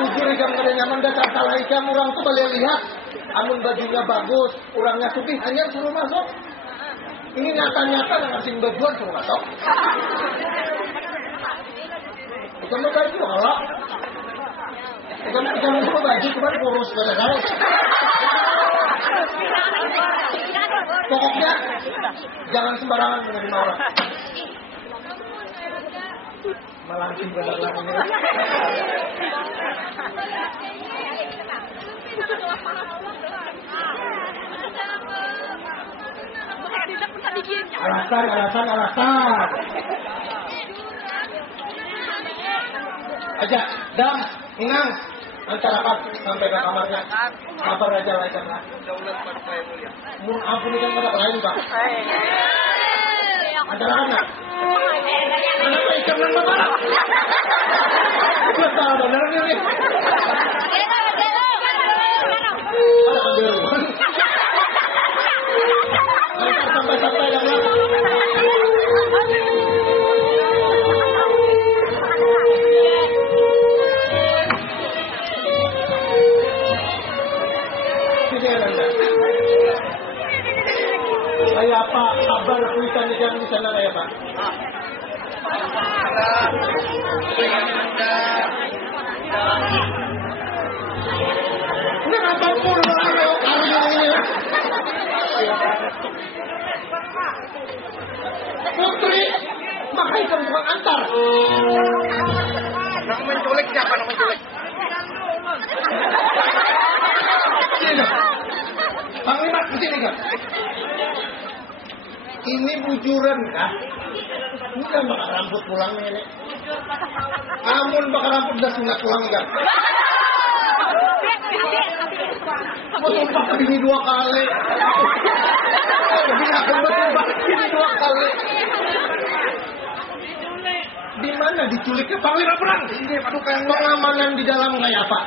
Jujur ikam kada nyaman dasar salah ikam orang tuh balik lihat. Amun bajunya bagus, orangnya sugih hanya suruh masuk. Ini nyata-nyata ngasih bajuan suruh masuk. Ikam baju kalau ikam baju cuma kurus kadang-kadang. Pokoknya jangan sembarangan menerima orang. Malangkin benar-benar ini. Alasan. Aja, Dam, Inang, antar apa sampai ke kamarnya. Kabar aja lah ikan lah. Mun ampun ikan pada lain Pak. Ada anak. Anak ikan yang mana? Betul benar ini. Ada biru. Sampai yang mana? Kayak apa kabar tulisan yang di sana kayak Pak? Ini apa pun ini? Putri, makanya kamu bukan antar. Nak menculik siapa nak menculik? Sini, Panglima kesini kan? Ini bujuran kah? Ini kan bakal rambut pulang ini. Amun bakal rambut udah sunat pulang kan? Mau tumpah ke bini 2 kali. Jadi akan bertumpah ke bini 2 kali. Di mana diculiknya Panglima Perang? Ini paduka yang pengamanan di dalam kayak apa?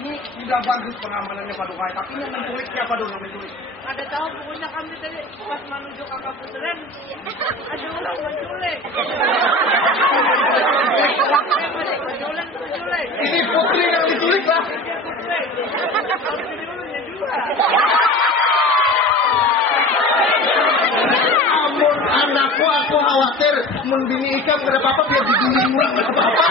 Ini tidak bagus pengamanannya paduka, tapi yang menculik siapa dulu yang menculik? Ada tahu pokoknya kami tadi pas menuju ke Kapusren ada orang menculik. Ini Putri yang diculik lah. Amun anakku aku khawatir membini ikan gak ada apa-apa biar digiling ulang gak ada apa-apa.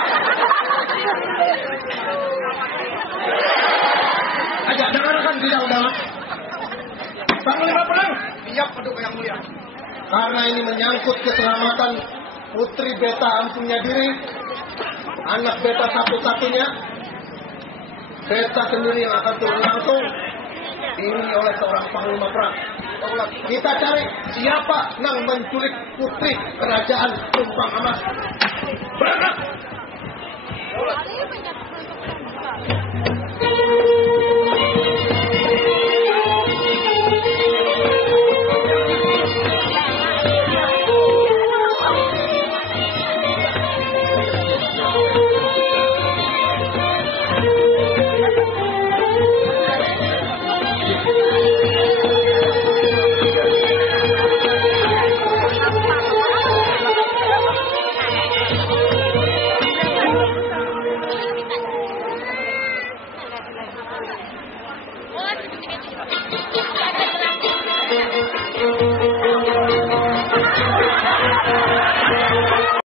Aja dengarkan tidak udahlah. Panglima Perang, siap paduka yang mulia. Karena ini menyangkut keselamatan Putri Beta Ampunya Diri, anak Beta satu-satunya. Beta sendiri yang akan turun langsung diiringi oleh seorang Panglima Perang. Kita cari siapa yang menculik Putri Kerajaan Tumpang Amas. Berangkat.